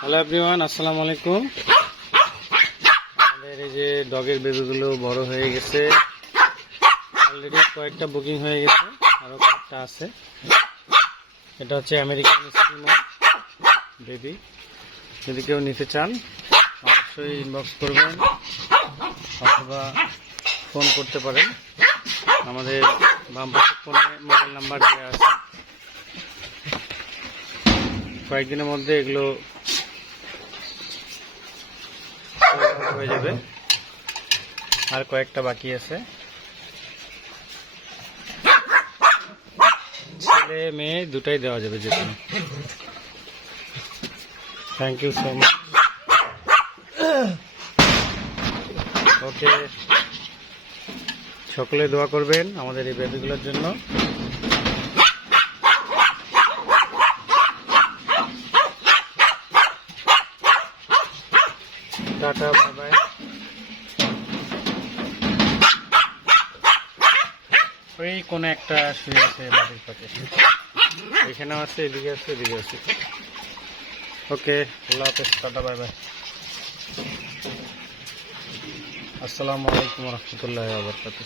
Hello everyone আসসালামু আলাইকুম আমাদের এই যে ডগের বেবিগুলো বড় হয়ে গেছে। অলরেডি কয়েকটা বুকিং হয়ে গেছে, আরও কয়েকটা আছে। এটা হচ্ছে আমেরিকান স্কিমো বেবি যদি কেউ নিতে চান, অবশ্যই ইনবক্স করবেন অথবা ফোন করতে পারেন। আমাদের বাম ফোনে মোবাইল নাম্বার দেওয়া আছে। কয়েকদিনের মধ্যে এগুলো হয়ে যাবে। আর কয়েকটা বাকি আছে। ছেলে, মেয়ে দুটাই দেওয়া যাবে যে thank you so much okay সকলে দোয়া করবেন আমাদের এই বেবিগুলোর জন্য। টাটা বাই বাই ওই কোন একটা শুয়ে আছে বাড়ির পাশে এখানেও আছে এদিকে আছে এদিকে আছে। ওকে আল্লাহ হাফেজ টাটা বাই বাই আসসালামু আলাইকুম রহমতুল্লাহ আবরকাত